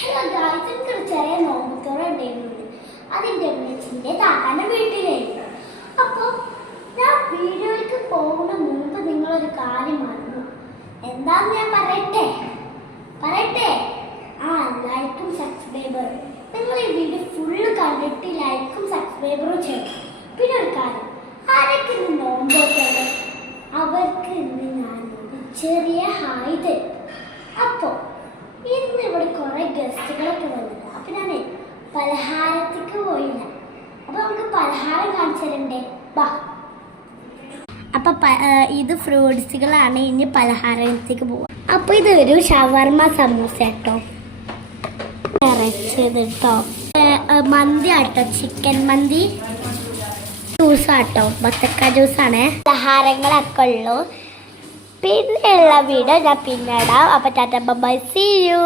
Hello guys, എനിക്കൊരു ചെറിയ നോമ്പത്തോടെ ഉണ്ടായിരുന്നു. അതിൻ്റെ ഉമ്മച്ചിൻ്റെ താത്താൻ്റെ വീട്ടിലായിരുന്നു. അപ്പോൾ ഞാൻ വീഡിയോയിലേക്ക് പോകുന്ന മുമ്പ് നിങ്ങളൊരു കാര്യം മറന്നു. എന്താണെന്ന് ഞാൻ പറയട്ടെ. ലൈക്കും സബ്സ്ക്രൈബറും. നിങ്ങൾ ഈ വീഡിയോ ഫുള്ള് കണ്ടിട്ട് ലൈക്കും സബ്സ്ക്രൈബറും ചെയ്യണം. പിന്നെ ഒരു കാര്യം, ആരൊക്കെ ഇന്ന് നോമ്പോട്ടാണ് അവർക്ക് ഇന്ന് ഞാനൊരു ചെറിയ ഹായ് തരും. അപ്പോൾ ഇന്ന് ഇവിടെ കുറേ ഗസ്റ്റുകളൊക്കെ വന്നത്. അപ്പം ഞാൻ പലഹാരത്തേക്ക് പോയില്ല. അപ്പോൾ നമുക്ക് പലഹാരം കാണിച്ചു തരണ്ടേ? വാ. അപ്പം ഇത് ഫ്രൂട്ട്സുകളാണ്. ഇനി പലഹാരത്തേക്ക് പോവാം. അപ്പോൾ ഇതൊരു ഷവർമ സമൂസ കേട്ടോ, നിറച്ചത് കേട്ടോ. മന്തി ആട്ടോ, ചിക്കൻ മന്തി. ജ്യൂസാട്ടോ, ബത്തക്ക ജ്യൂസാണ്. പലഹാരങ്ങളൊക്കെ ഉള്ളൂ. പിന്നെയുള്ള വീഡിയോ ഞാൻ പിന്നിടാം. അപ്പോൾ ടാറ്റ ബൈ, സീ യു.